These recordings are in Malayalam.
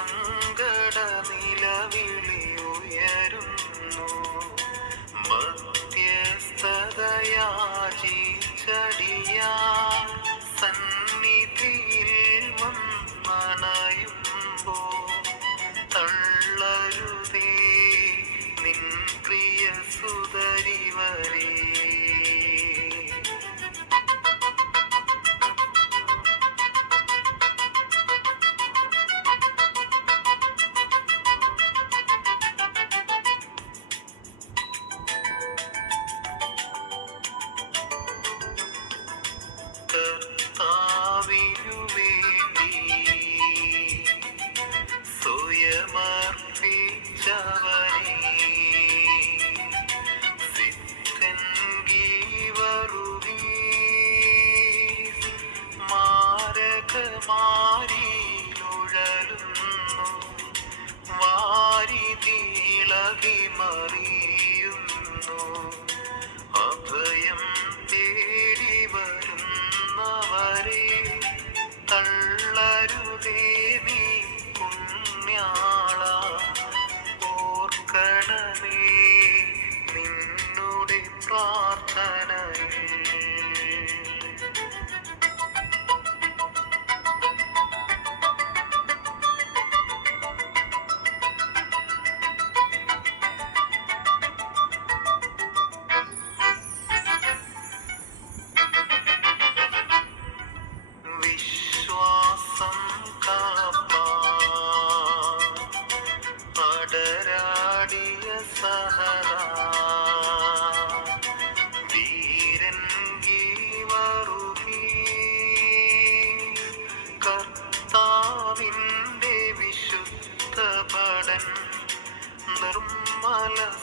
സങ്കട നിലവിളി ഉയരുന്നു മധ്യസ്ഥതയാചിച്ചടിയാ സന്നിധിയിൽ വന്നണയുമ്പോ തള്ളരുതേ. അർപ്പിച്ചവനെ സിദ്ധൻകീ വരുകി മാരകമാരിയിലുഴലുന്നു വാരി തിളകി മറിയുന്നു പ്രാർത്ഥനയിൽ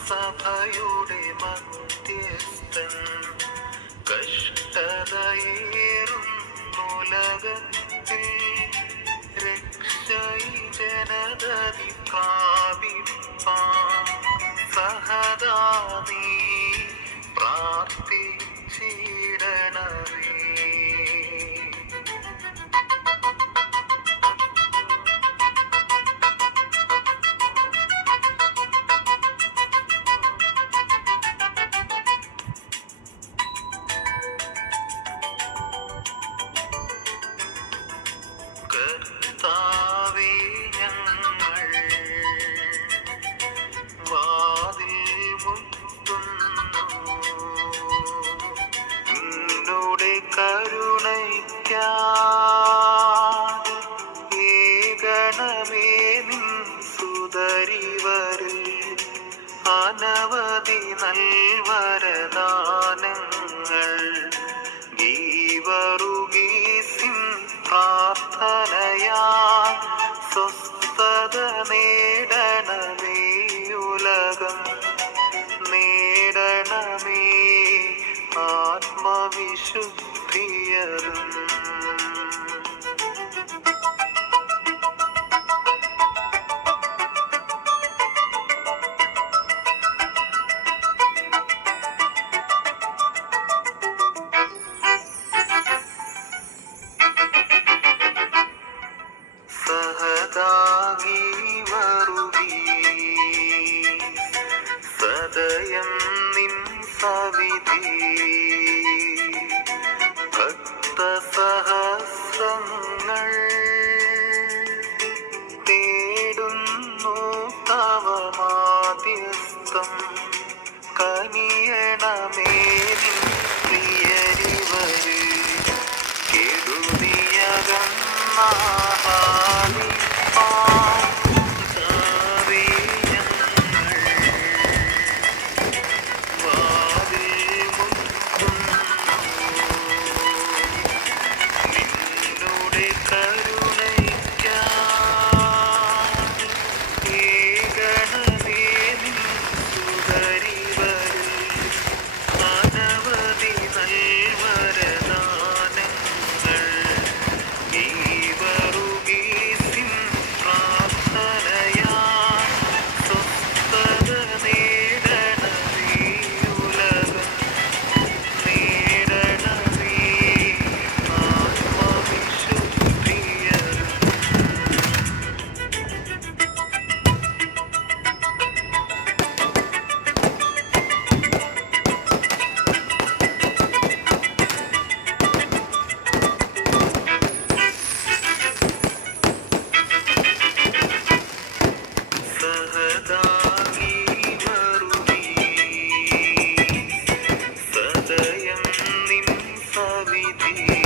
സഭയുടെ മധ്യസ്ഥൻ കഷ്ടതയേറും ഉലകത്തിൽ രക്ഷൈ ജനതതി പ്രാപിപ്പാൻ സഹദാ പ്രാർത്ഥിച്ചിടണമേ കർത്താവേ ഞങ്ങൾ വാതിൽ നിന്നോടെ കരുണയ്ക്കാ ഏകണമേ നിൻ സുതരിവരിൽ അനവധി നൽവരദാനങ്ങൾ സഹദാഗി വരുവി. സദയം നിൻ സവിധി. ഹൃദയമെന്നിൻ സവിധി